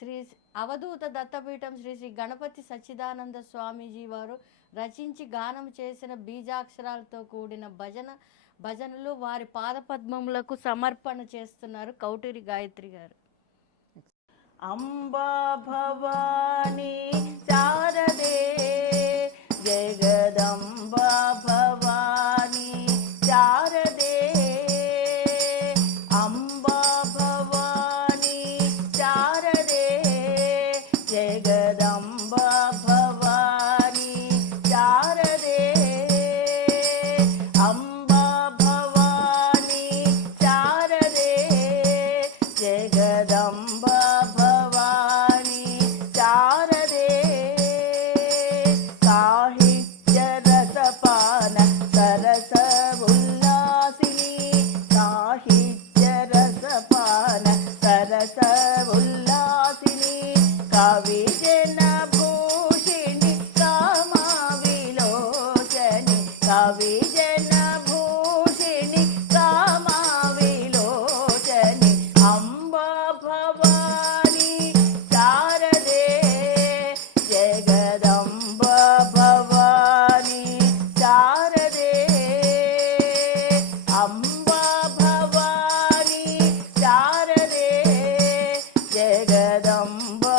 శ్రీ అవధూత దత్తపీఠం శ్రీ శ్రీ గణపతి సచ్చిదానంద స్వామీజీ వారు రచించి గానం చేసిన బీజాక్షరాలతో కూడిన భజనలు వారి పాదపద్మములకు సమర్పణ చేస్తున్నారు కౌటూరి గాయత్రి గారు. అంబా భవానీ శారదే జగదంబా భవానీ శారదే అంబా భవానీ శారదే జగదంబా భవానీ శారదే అంబా భవానీ శారదే జగదంబా భవానీ శారదే సాహిత్య రసపాన సరస ఉల్లాసిని సాహిత్య రసపాన సరస ఉల్లాసిని కవి జన భూషిణి కామా విలోచని కవి జన భూషిణి కామా విలోచని అంబా భవానీ శారదే జగదంబా భవానీ శారదే అంబా భవానీ శారదే జగదంబా